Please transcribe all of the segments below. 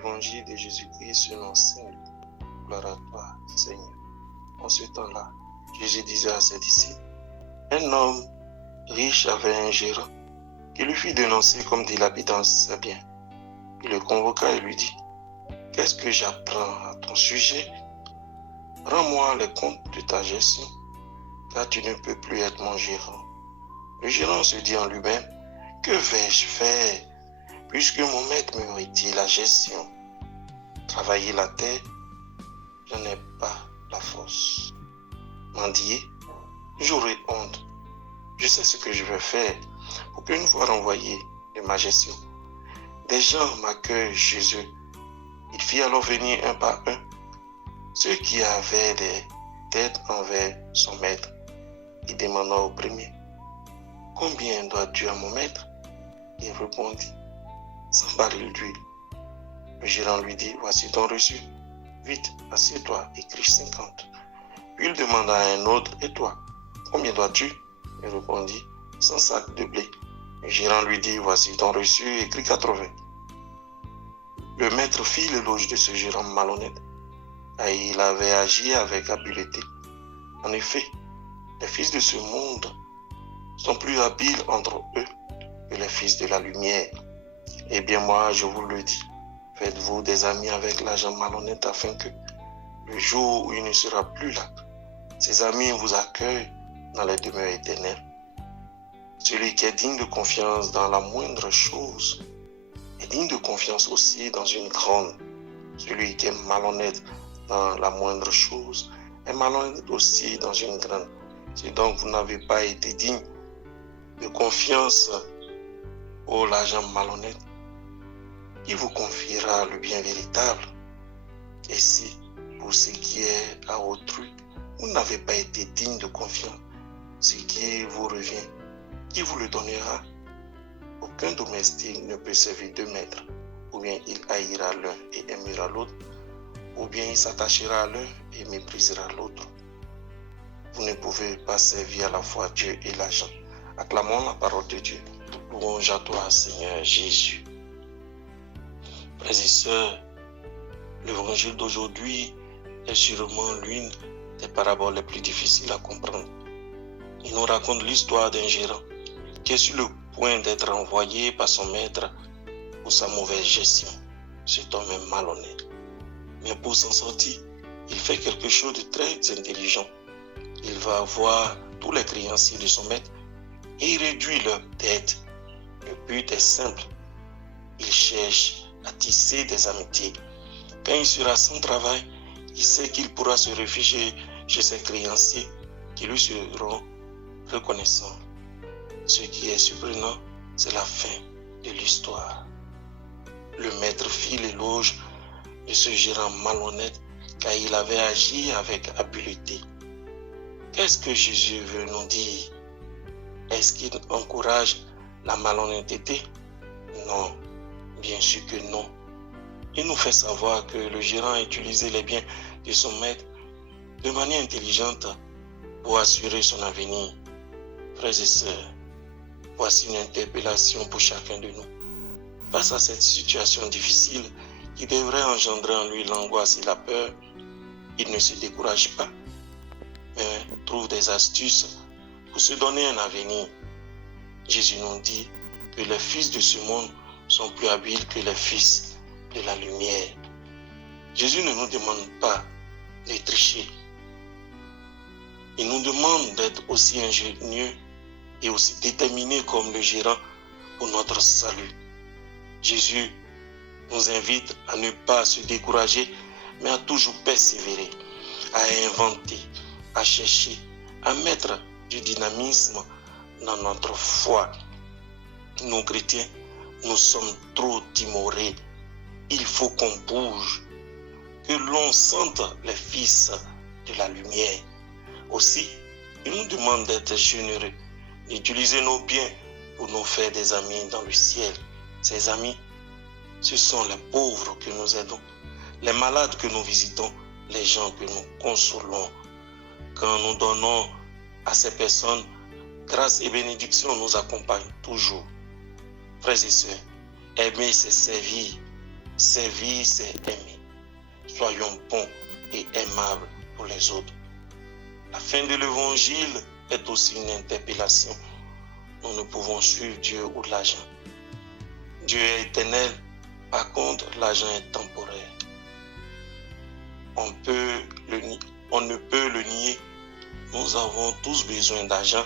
l'évangile de Jésus-Christ selon Saint Luc. Gloire à toi, Seigneur. En ce temps-là, Jésus disait à ses disciples, un homme riche avait un gérant qui lui fit dénoncer comme dilapidant ses biens. Il le convoqua et lui dit, qu'est-ce que j'apprends à ton sujet? Rends-moi les comptes de ta gestion, car tu ne peux plus être mon gérant. Le gérant se dit en lui-même, que vais-je faire, puisque mon maître me retire la gestion? Travailler la terre, je n'ai pas la force. Mendier, j'aurai honte. Je sais ce que je vais faire pour qu'une fois renvoyé de ma gestion, des gens m'accueillent chez eux. Il fit alors venir un par un ceux qui avaient des dettes envers son maître. Il demanda au premier, combien dois-tu à mon maître? Il répondit, 100 barils d'huile. Le gérant lui dit, voici ton reçu. Vite, assieds-toi, écris 50. Puis il demanda à un autre, et toi, combien dois-tu? Il répondit, 100 sacs de blé. Le gérant lui dit, voici ton reçu, écris 80. Le maître fit l'éloge de ce gérant malhonnête, car il avait agi avec habileté. En effet, les fils de ce monde sont plus habiles entre eux que les fils de la lumière. Eh bien moi, je vous le dis, faites-vous des amis avec l'argent malhonnête afin que, le jour où il ne sera plus là, ses amis vous accueillent dans les demeures éternelles. Celui qui est digne de confiance dans la moindre chose est digne de confiance aussi dans une grande. Celui qui est malhonnête dans la moindre chose est malhonnête aussi dans une grande. Si donc vous n'avez pas été digne de confiance pour l'argent malhonnête, qui vous confiera le bien véritable? Et si, pour ce qui est à autrui, vous n'avez pas été digne de confiance, ce qui vous revient, qui vous le donnera? Aucun domestique ne peut servir deux maîtres, ou bien il haïra l'un et aimera l'autre, ou bien il s'attachera à l'un et méprisera l'autre. Vous ne pouvez pas servir à la fois Dieu et l'argent. Acclamons la parole de Dieu. Louange à toi, Seigneur Jésus. Frères et sœurs, l'évangile d'aujourd'hui est sûrement l'une des paraboles les plus difficiles à comprendre. Il nous raconte l'histoire d'un gérant qui est sur le point d'être envoyé par son maître pour sa mauvaise gestion. Cet homme est malhonnête. Mais pour s'en sortir, il fait quelque chose de très intelligent. Il va voir tous les créanciers de son maître et il réduit leurs dettes. Le but est simple. Il cherche à tisser des amitiés. Quand il sera sans travail, il sait qu'il pourra se réfugier chez ses créanciers qui lui seront reconnaissants. Ce qui est surprenant, c'est la fin de l'histoire. Le maître fit l'éloge de ce gérant malhonnête car il avait agi avec habileté. Qu'est-ce que Jésus veut nous dire? Est-ce qu'il encourage la malhonnêteté? Non, bien sûr que non. Il nous fait savoir que le gérant a utilisé les biens de son maître de manière intelligente pour assurer son avenir. Frères et sœurs, voici une interpellation pour chacun de nous. Face à cette situation difficile qui devrait engendrer en lui l'angoisse et la peur, il ne se décourage pas, mais trouve des astuces pour se donner un avenir. Jésus nous dit que les fils de ce monde sont plus habiles que les fils de la lumière. Jésus ne nous demande pas de tricher. Il nous demande d'être aussi ingénieux et aussi déterminés comme le gérant pour notre salut. Jésus nous invite à ne pas se décourager, mais à toujours persévérer, à inventer, à chercher, à mettre du dynamisme dans notre foi. Nous chrétiens, nous sommes trop timorés. Il faut qu'on bouge, que l'on sente les fils de la lumière. Aussi, il nous demande d'être généreux, d'utiliser nos biens pour nous faire des amis dans le ciel. Ces amis, ce sont les pauvres que nous aidons, les malades que nous visitons, les gens que nous consolons. Quand nous donnons à ces personnes, grâce et bénédiction nous accompagnent toujours. Frères et sœurs, aimer c'est servir. Servir, c'est aimer. Soyons bons et aimables pour les autres. La fin de l'évangile est aussi une interpellation. Nous ne pouvons suivre Dieu ou l'argent. Dieu est éternel, par contre, l'argent est temporaire. On ne peut le nier. Nous avons tous besoin d'argent,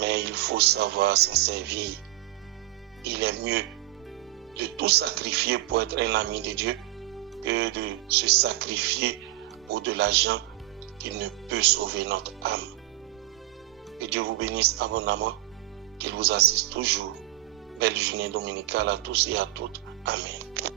mais il faut savoir s'en servir. Il est mieux de tout sacrifier pour être un ami de Dieu que de se sacrifier pour de l'argent qui ne peut sauver notre âme. Que Dieu vous bénisse abondamment, qu'il vous assiste toujours. Belle journée dominicale à tous et à toutes. Amen.